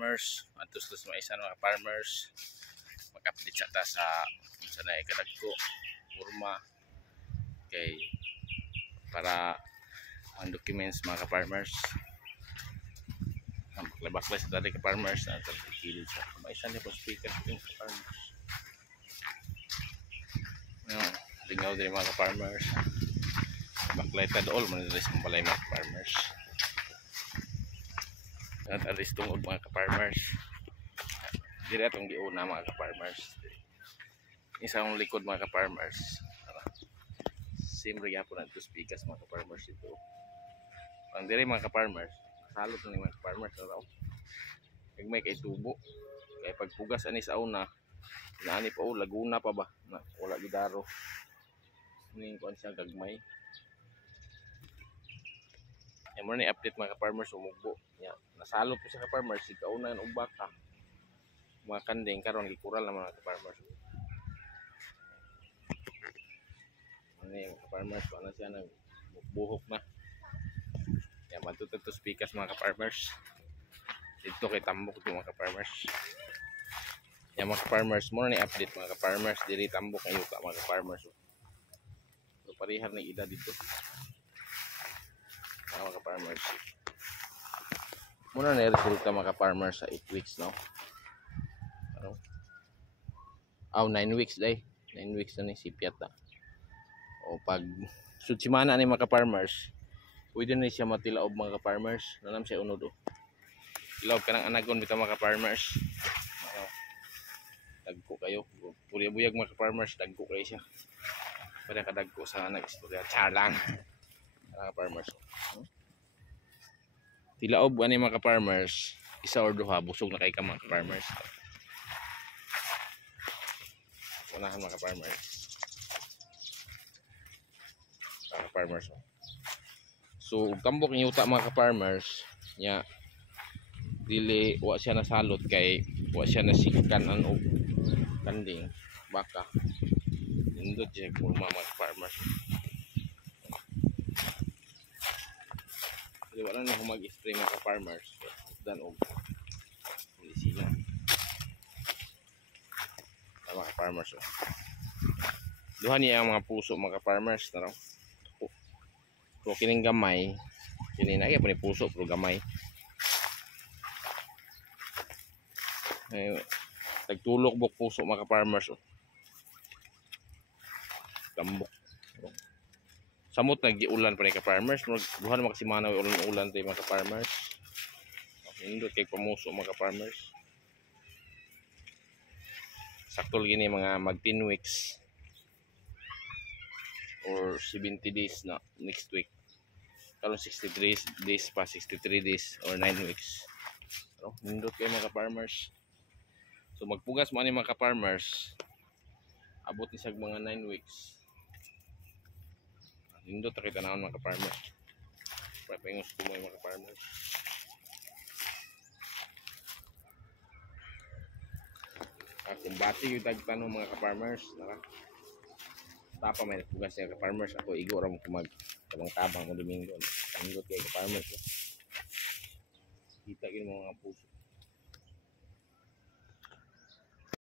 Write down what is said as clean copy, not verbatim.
farmers, antos-tos maisan mga farmers. Mag-update sa ta sa unsa na kadagko urma kay para ang documents mga farmers. Ang labas-labas sa dati ka farmers na tagkilid sa maisan ni po speaker ng farmers. Lingaw din mga farmers. Backlighted all man diri sa balay mga farmers. At alis tungod mga farmers. Diri atong giuna mga farmers. Isang likod mga farmers. Same rig hapon adto speakers mga farmers ito. Ang diri mga farmers, salot ni mga farmers raw. Kag may kay tubo. Kay pagpugas ani sa una, naani pa Laguna pa ba? Na wala gidaro. Ning kon siya gagmay. Mo ni update mga farmers umugbo nya nasalot ko sa farmers ikauna og baka mga kanding karon gikural na mga farmers ani mga farmers wala siya nang buhok na ya matutot to speakers mga farmers dito kay tambok to mga farmers ya mga farmers mo ni update mga farmers diri tambok ayo ka mga farmers so parihar ni ida dito mga farmers. Muna na resulta mga farmers sa 8 weeks no. Ano? 9 weeks day. 9 weeks na ni sipiat na. O pag sutsimana ni mga farmers, pwede na siya matilaob mga farmers. Nanam siya unod o. Tilaob ka ng anagon bitaw mga farmers. Ano? Dagko kayo. Purya-buyag mga farmers, dagko kayo siya. Para kadagko sa nag-istorya. Char lang. Mga farmers. Tilaob ani mga farmers, isa or duha busog na kay ka mga farmers. Unahan mga farmers. Mga farmers. So kambok ni uta mga farmers nya dili wa siya nasalot kay wa siya nasikkan an og kanding baka. Indot jay kurma mga farmers. Wala na akong mag-spray mga farmers dan og medisina mga farmers duha niya ang mga puso mga farmers na raw so kining gamay kini na iya pa ni puso pero gamay nagtulok bok puso mga farmers tambok samot nag-iulan pa ni ka farmers duha na makasimana ulan tay mga farmers indot kay pamuso mga farmers sakto gini mga mag 10 weeks or 70 days na next week karon 63 days pa 63 days or 9 weeks pero indot kay mga farmers so magpugas mo ani mga farmers abot ni sag mga 9 weeks indot ta kita naon mga farmers. Papengos ko mga farmers. Kumbati yung tagtanong mga farmers, naka. Tapa may pugas niya farmers ako igo ra mo kumag tabang mo Domingo. Indot kay farmers. Kita gyud mga puso.